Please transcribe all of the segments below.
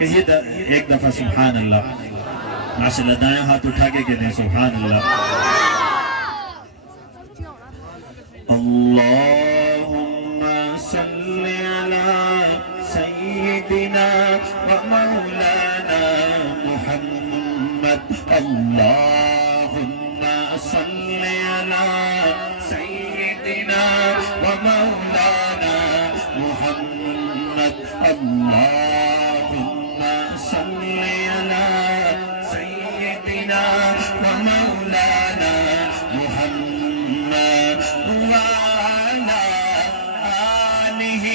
کہ یہ ایک دفعہ سبحان اللہ ماشاءاللہ دائیں ہاتھ اٹھا کے کہتے ہیں سبحان اللہ اللہم صلی علی سیدنا و مولانا محمد اللہم صلی علی سیدنا و مولانا محمد اللہم صلی علی سیدنا و مولانا محمد وعلى آلہ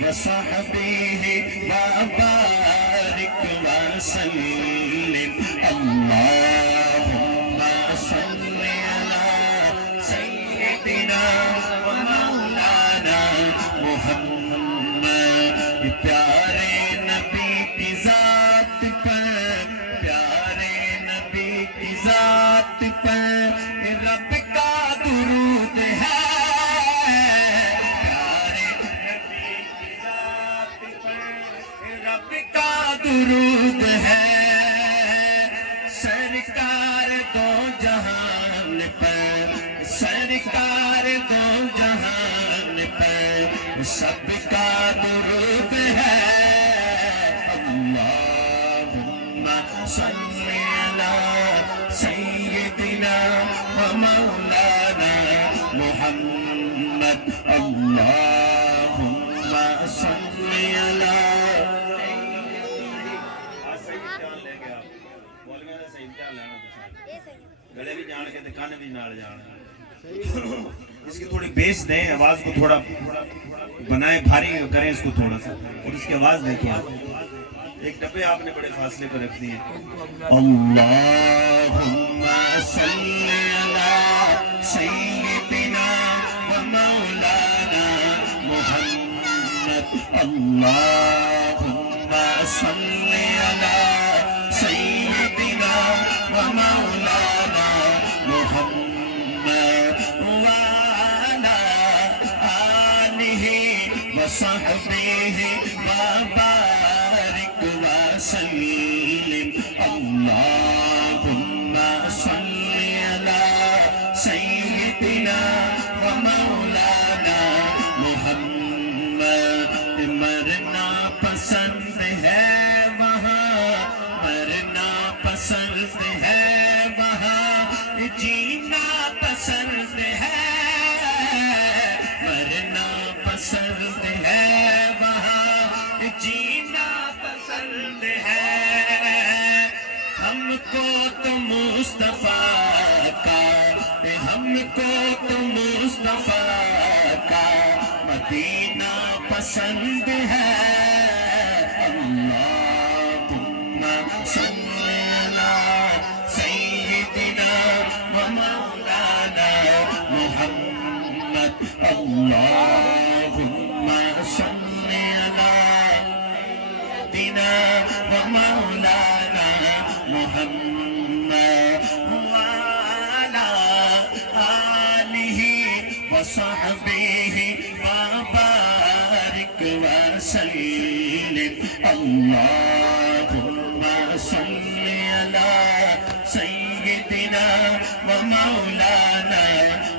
وصحبہ وبارک وسلم اللہم صلی علی سیدنا و مولانا محمد پیارے نبی کی ذات پر پیارے نبی کی ذات پر رب کا درود ہے پیارے نبی کی ذات پر رب کا درود ہے سرکار دو جہان پر سرکار دو جہان پر سب کا درود ہے اللہم صلی علی سیدنا و مولانا محمد اللہم صلی علی گلے بھی جان کے کان بھی نال جان اس کی تھوڑی بیس دیں آواز کو تھوڑا بنائیں بھاری کریں اس کو تھوڑا سا اور اس کی آواز دیکھیں آپ ایک ڈبے آپ نے بڑے فاصلے پر رکھ دیے اللہم صلی علی سیدنا و مولانا محمد اللہم صلی علی سیدنا و مولانا محمد وعلى آلہ وصحبہ وبارک وسلم اللہم صلی علی سیدنا و مولانا محمد مرنا پسند ہے وہاں مرنا پسند ہے وہاں جینا پسند ہے مرنا پسند ہے وہاں جینا پسند ہے ہم کو تو مصطفیٰ کا ہم کو تو مصطفیٰ کا مدینہ پسند ہے اللہم صلی علی سیدنا و مولانا محمد اللہم صلی علی سیدنا و مولانا محمد وعلى آلہ وصحبہ وبارک وسلم اللہم صلی علی سیدنا و مولانا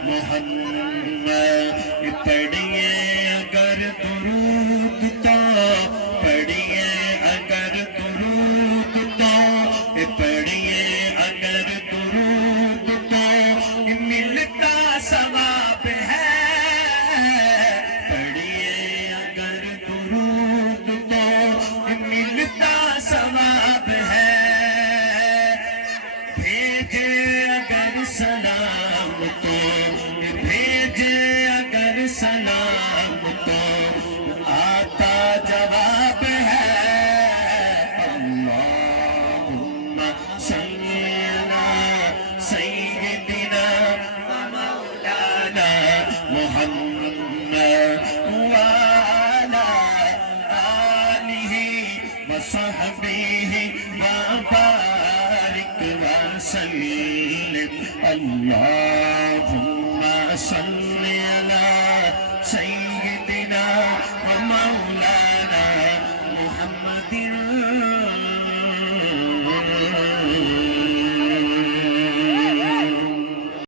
محمد پڑھیے اگر درود تو پڑھیے اگر درود تو پڑھیے اگر درود تو ملتا ثواب ہے پڑھیے اگر درود تو ملتا ثواب ہے بھیجے اگر سلام تو بھیجے اگر سلام تو آتا جواب ہے اللہم صلی علی سیدنا و مولانا محمد وعلى آلہ وصحبہ وبارک وسلم اللہم صلی